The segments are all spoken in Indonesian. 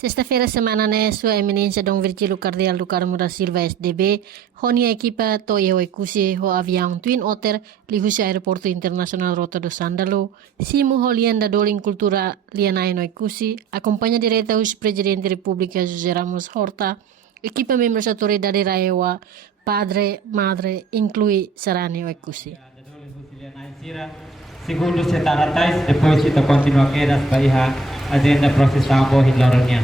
Sexta-feira, semana né, Sua Eminência Dom Virgílio Cardeal do Carmo da Silva SDB, Rony a equipa to eu ekusi ho avião Twin Otter lihusi Aeroporto Internacional Rota do Sandalo, simu ho lienda doling kultura lianai no ekusi, acompanha direta os Presidente da República José Ramos Horta, equipa membros autoridade raewa, padre, madre, inclui sarani o ekusi. Segundo setaratais, depois kita continua quedas para agenda proses tambo hilornya.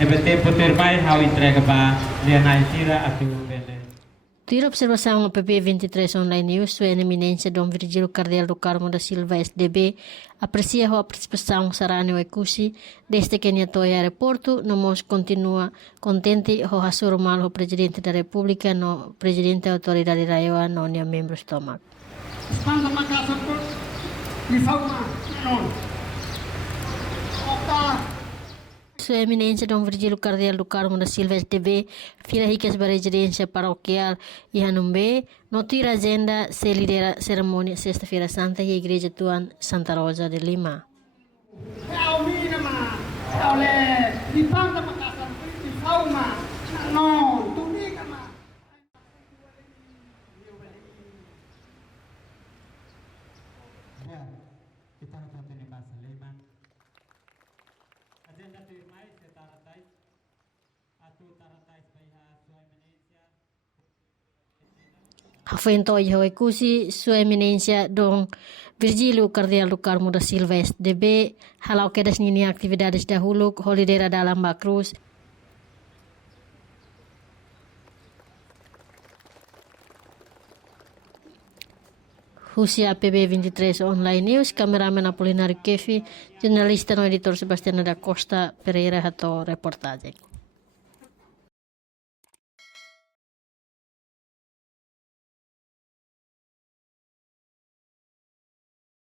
Ebete puter mai hau entrega ba lianai sira atu bende. Tira observação no PP 23 Online News, Sua Eminência Dom Virgílio Cardeal do Carmo da Silva SDB aprecia a participação sarani o ekusi desde que Niatoy aeroporto, nomos continua contente ho hasuro mal o Presidente da República no Presidente da Autoridade Raewa no nia membros tomak. Spanda Makassar di fauna non. Sua Eminência Dom Virgílio Cardeal do Carmo da Silva SDB, fila ricas para residência paroquial e Hanumbe, no tira agenda se lidera cerimônia Sexta-feira Santa e Igreja Tuan Santa Rosa de Lima. Di Spanda Makassar di fauna non. Kita harus ini bahasa Leman. Agenda tu mai setaratais atu taratais baiha Sua Eminência. Hafento ho ekusi Sua Eminência Dom Virgílio Cardeal do Carmo da Silva SDB, halau kedas nini atividades dahulu holidera dalam Bakrus. Husia PB 23 Online News, kameramen Apolinário Kefi, jornalista no editor Sebastiana da Costa Pereira atau reportagem.